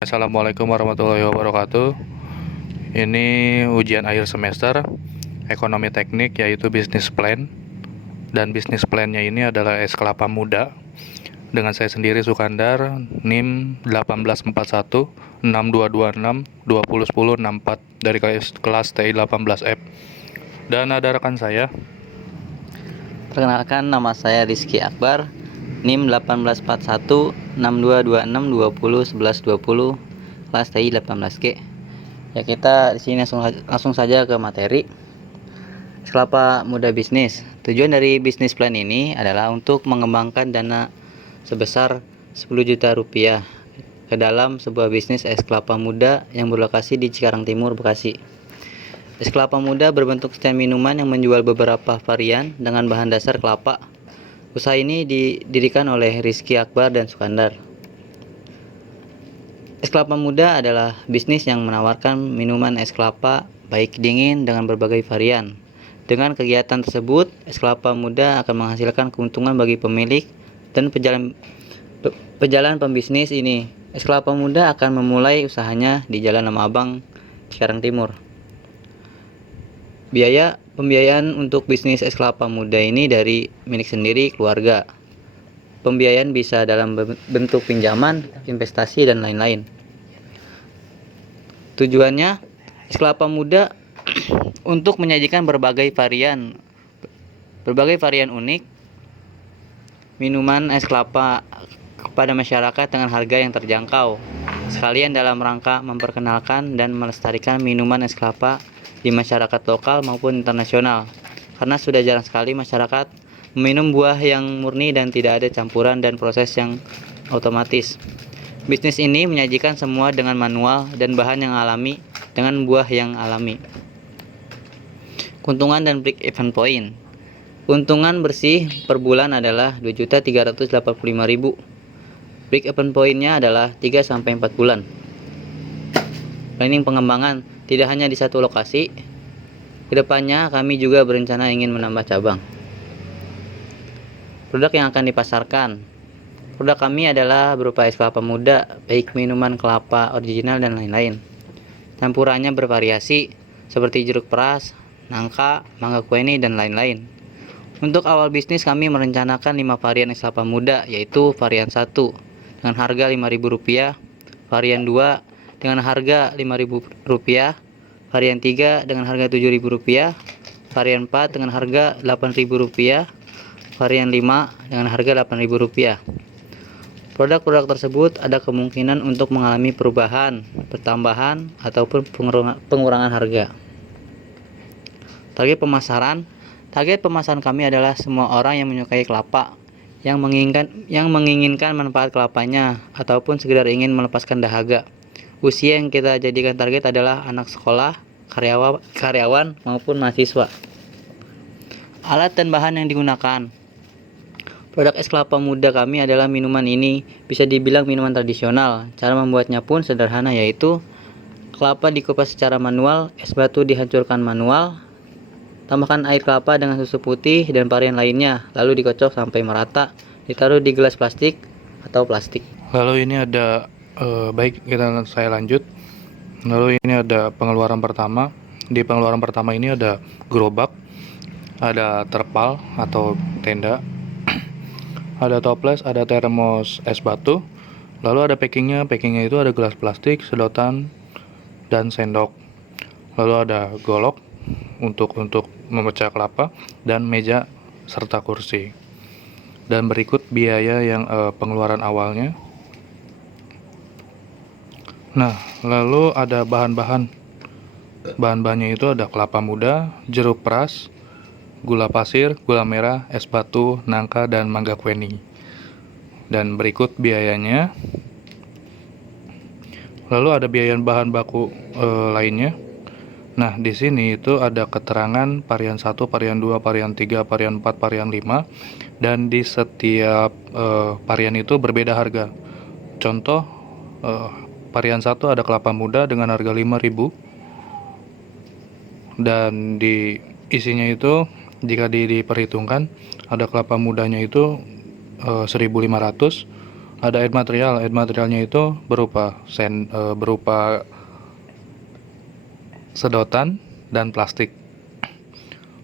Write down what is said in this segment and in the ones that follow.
Assalamualaikum warahmatullahi wabarakatuh. Ini ujian akhir semester ekonomi teknik yaitu bisnis plan. Dan bisnis plannya ini adalah es kelapa muda. Dengan saya sendiri Sukandar, NIM 1841 6226 2010 64 dari kelas TI 18F. Dan ada rekan saya. Perkenalkan, nama saya Rizky Akbar, NIM 1841 6226 20 11 20, kelas TI 18G. Ya, kita di sini langsung saja ke materi. Es kelapa muda bisnis. Tujuan dari bisnis plan ini adalah untuk mengembangkan dana sebesar 10 juta rupiah ke dalam sebuah bisnis es kelapa muda yang berlokasi di Cikarang Timur, Bekasi. Es kelapa muda berbentuk stand minuman yang menjual beberapa varian dengan bahan dasar kelapa. Usaha ini didirikan oleh Rizky Akbar dan Sukandar. Es kelapa muda adalah bisnis yang menawarkan minuman es kelapa baik dingin dengan berbagai varian. Dengan kegiatan tersebut, es kelapa muda akan menghasilkan keuntungan bagi pemilik dan pejalan pembisnis ini. Es kelapa muda akan memulai usahanya di Jalan Lama Abang, Cikarang Timur. Biaya pembiayaan untuk bisnis es kelapa muda ini dari milik sendiri keluarga. Pembiayaan bisa dalam bentuk pinjaman, investasi, dan lain-lain. Tujuannya, es kelapa muda untuk menyajikan berbagai varian unik minuman es kelapa kepada masyarakat dengan harga yang terjangkau. Sekalian dalam rangka memperkenalkan dan melestarikan minuman es kelapa di masyarakat lokal maupun internasional, karena sudah jarang sekali masyarakat meminum buah yang murni dan tidak ada campuran dan proses yang otomatis. Bisnis ini menyajikan semua dengan manual dan bahan yang alami dengan buah yang alami. Keuntungan dan break even point. Keuntungan bersih per bulan adalah 2.385.000. Break even point-nya adalah 3-4 bulan. Planning pengembangan tidak hanya di satu lokasi. Kedepannya kami juga berencana ingin menambah cabang. Produk yang akan dipasarkan. Produk kami adalah berupa es kelapa muda, baik minuman kelapa original dan lain-lain. Campurannya bervariasi seperti jeruk peras, nangka, mangga kueni, dan lain-lain. Untuk awal bisnis kami merencanakan 5 varian es kelapa muda, yaitu varian 1 dengan harga Rp5.000, varian 2 dengan harga Rp5.000, varian 3 dengan harga Rp7.000, varian 4 dengan harga Rp8.000, varian 5 dengan harga Rp8.000. Produk-produk tersebut ada kemungkinan untuk mengalami perubahan, pertambahan, ataupun pengurangan harga. Target pemasaran. Target pemasaran kami adalah semua orang yang menyukai kelapa, yang menginginkan manfaat kelapanya, ataupun sekedar ingin melepaskan dahaga. Usia yang kita jadikan target adalah anak sekolah, karyawan maupun mahasiswa. Alat dan bahan yang digunakan. Produk es kelapa muda kami adalah minuman ini bisa dibilang minuman tradisional. Cara membuatnya pun sederhana, yaitu kelapa dikupas secara manual, es batu dihancurkan manual, tambahkan air kelapa dengan susu putih dan varian lainnya, lalu dikocok sampai merata, ditaruh di gelas plastik atau plastik. Lalu ini ada saya lanjut. Lalu ini ada pengeluaran pertama. Di pengeluaran pertama ini ada gerobak, ada terpal atau tenda, ada toples, ada termos es batu. Lalu ada packingnya itu ada gelas plastik, sedotan, dan sendok. Lalu ada golok untuk memecah kelapa, dan meja serta kursi. Dan berikut biaya yang pengeluaran awalnya. Nah, lalu ada bahan-bahan. Bahan-bahannya itu ada kelapa muda, jeruk peras, gula pasir, gula merah, es batu, nangka, dan mangga kueni. Dan berikut biayanya. Lalu ada biaya bahan baku lainnya. Nah, di sini itu ada keterangan varian 1, varian 2, varian 3, varian 4, varian 5, dan di setiap varian itu berbeda harga. Contoh, varian 1 ada kelapa muda dengan harga Rp5.000, dan di isinya itu jika diperhitungkan ada kelapa mudanya itu 1.500, Ada add material. Add materialnya itu berupa sedotan dan plastik.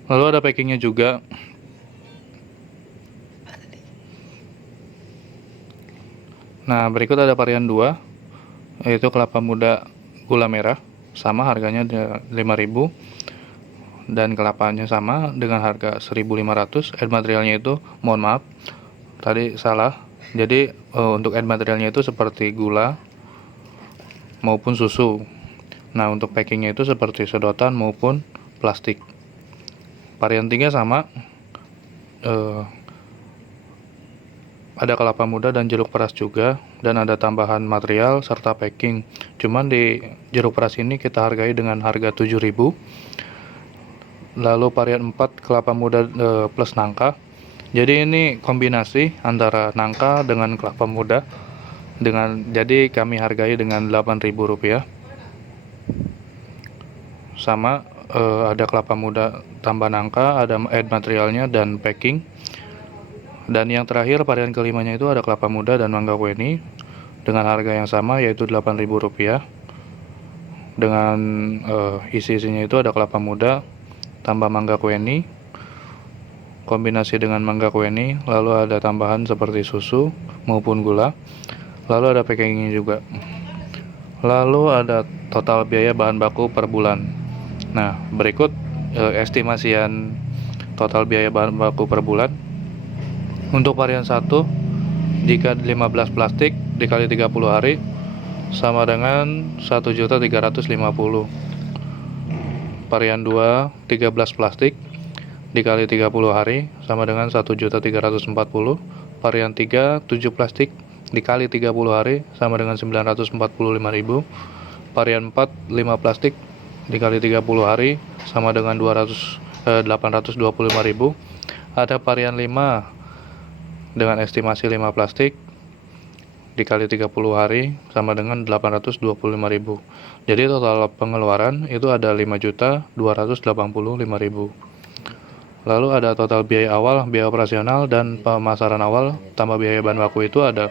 Lalu ada packingnya juga. Nah, berikut ada varian 2, yaitu kelapa muda gula merah, sama harganya 5.000, dan kelapanya sama dengan harga 1.500. Add materialnya itu, mohon maaf, tadi salah. Jadi untuk add materialnya itu seperti gula maupun susu. Nah, untuk packingnya itu seperti sedotan maupun plastik. Varian 3 sama, ada kelapa muda dan jeruk peras juga, dan ada tambahan material serta packing. Cuman di jeruk peras ini kita hargai dengan harga 7.000. Lalu varian 4 kelapa muda plus nangka. Jadi ini kombinasi antara nangka dengan kelapa muda, jadi kami hargai dengan Rp8.000. Sama, ada kelapa muda tambah nangka, ada add materialnya dan packing. Dan yang terakhir varian kelimanya itu ada kelapa muda dan mangga kueni dengan harga yang sama, yaitu Rp8.000. Dengan isi-isinya itu ada kelapa muda tambah mangga kueni, kombinasi dengan mangga kueni, lalu ada tambahan seperti susu maupun gula, lalu ada packingnya juga. Lalu ada total biaya bahan baku per bulan. Nah, berikut estimasian total biaya bahan baku per bulan. Untuk varian 1, jika 15 plastik dikali 30 hari sama dengan 1.350.000. Varian 2, 13 plastik dikali 30 hari sama dengan 1.340.000. Varian 3, 7 plastik dikali 30 hari sama dengan 945.000. Varian 4, 5 plastik dikali 30 hari sama dengan 825.000. Ada varian 5 dengan estimasi 5 plastik dikali 30 hari sama dengan 825.000. Jadi total pengeluaran itu ada 5.285.000. Lalu ada total biaya awal, biaya operasional dan pemasaran awal tambah biaya bahan baku itu ada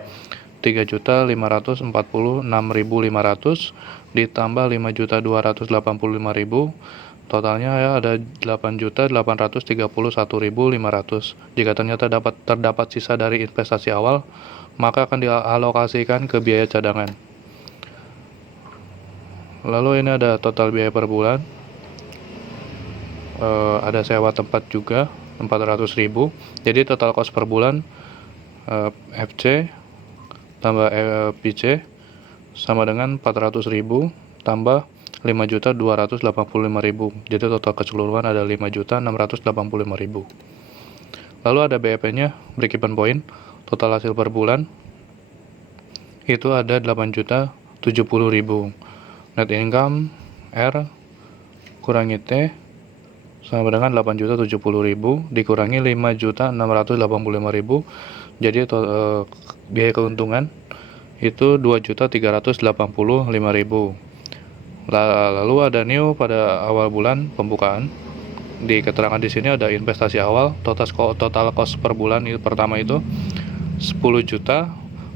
3.546.500 ditambah 5.285.000. Totalnya ya ada 8.831.500. Jika ternyata terdapat sisa dari investasi awal, maka akan dialokasikan ke biaya cadangan. Lalu ini ada total biaya per bulan. Ada sewa tempat juga 400.000. Jadi total cost per bulan FC tambah PC sama dengan 400.000 tambah 5.285.000. Jadi total keseluruhan ada 5.685.000. Lalu ada BEP-nya, break even point. Total hasil per bulan itu ada 8.070.000. Net income R kurangi T sama dengan 8.070.000 dikurangi 5.685.000. Jadi biaya keuntungan itu 2.385.000. Lalu ada new pada awal bulan pembukaan. Di keterangan di sini ada investasi awal, total cost per bulan itu pertama itu 10 juta.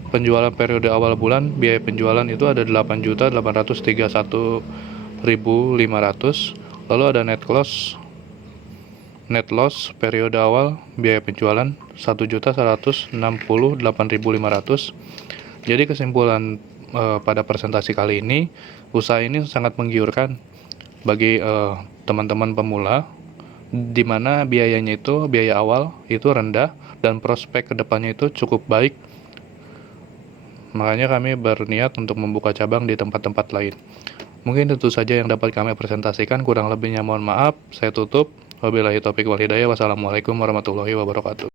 Penjualan periode awal bulan, biaya penjualan itu ada 8.831.500. Lalu ada net loss periode awal, biaya penjualan 1.168.500. Jadi kesimpulan pada presentasi kali ini, usaha ini sangat menggiurkan bagi teman-teman pemula, di mana biaya awal itu rendah dan prospek kedepannya itu cukup baik. Makanya kami berniat untuk membuka cabang di tempat-tempat lain. Mungkin itu saja yang dapat kami presentasikan, kurang lebihnya mohon maaf. Saya tutup. Wabillahi taufiq wal hidayah. Wassalamualaikum warahmatullahi wabarakatuh.